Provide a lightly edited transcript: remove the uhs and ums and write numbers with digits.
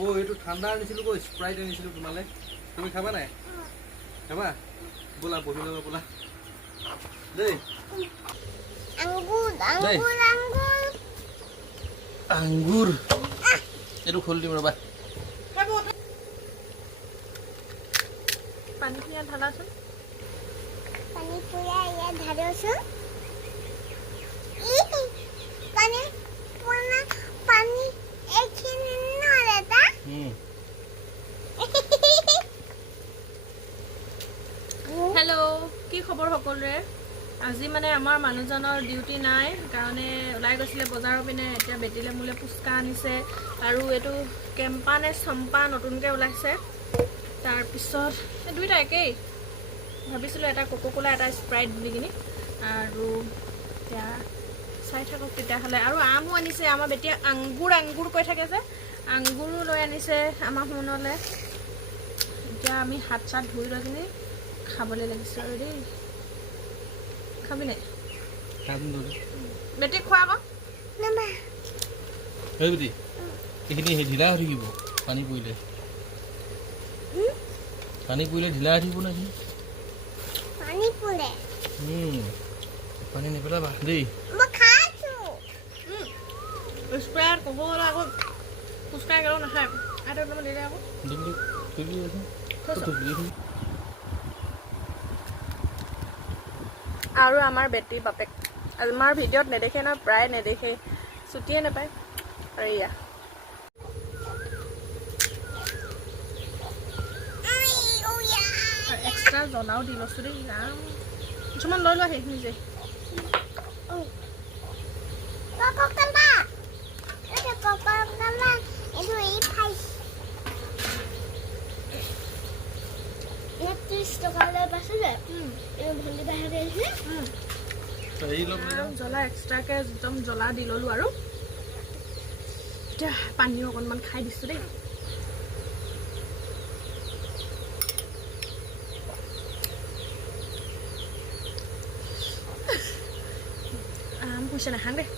ও এইটো ঠাণ্ডা আনিছিলো গো স্প্ৰাইট আনিছিলো তোমালে তুমি খাবা নাই খাবা বলা বহি লবা বলা দেই আঙ্গুর আঙ্গুর আঙ্গুর আঙ্গুর এইটো খুলি দিম ৰবা পানী খিনি ঢালাচোন পানি পুৰা ইয়া ধাৰোছো পানি পুৰা পানি এখানে না দাদা হেল্ল' কি খবৰ সকলোৰে আজি মানে আমাৰ মানুহজনৰ ডিউটি নাই কাৰণে ওলাই গৈছিলে বজাৰৰ পিনে এতিয়া বেটিলে মোলে পুচকা আনিছে আৰু এইটো কেম্পা নে চম্পা নতুনকৈ ওলাইছে তাৰপিছত দুইটা একেই ভাবিছিলোঁ এটা কোকোকোলা এটা স্প্ৰাইট বুলি কিনি আৰু এতিয়া চাই থাকক তেতিয়াহ'লে আৰু আমো আনিছে আমাৰ বেটিয়ে আঙ্গুৰ আঙ্গুৰ কৈ থাকে যে আঙ্গুৰো লৈ আনিছে আমাৰ মনলৈ এতিয়া আমি হাত চাত ধুই লৈ কিনি খাবলৈ লাগিছে আৰু দেই খাবি নাই বেটি খোৱা আকৌ নামা এই বেটি এইখিনি ঢিলা হৈ থাকিব পানী পৰিলে ঢিলা হৈ থাকিব নেকি পানি পুৰে পানী নেপেলাবা দেই মই খাইছো স্প্ৰাইট কোকোকোলা আকৌ ফুচকা একেলগে নাখায় আৰু অকণমান দিলে আকৌ আৰু আমাৰ বেটি বাপেক আমাৰ ভিডিঅ'ত নেদেখে ন প্ৰায় নেদেখে ছুটিয়ে নাপায় আৰু এয়া এক্সট্ৰা জ্বলাও দি লৈছোঁ দেই ৰাম কিছুমান লৈ লোৱা সেইখিনি যে কোকোকোলা এটা কোকোকোলা এটো এই ফাইস 30 টাকা লৈ পাছে যে এই ভন্ডি বাহিৰে আছে জ্বলা এক্সট্ৰাকৈ একদম জ্বলা দি ল'লোঁ আৰু এতিয়া পানীও অকণমান খাই দিছোঁ দেই আম পইচা নাখাং দেই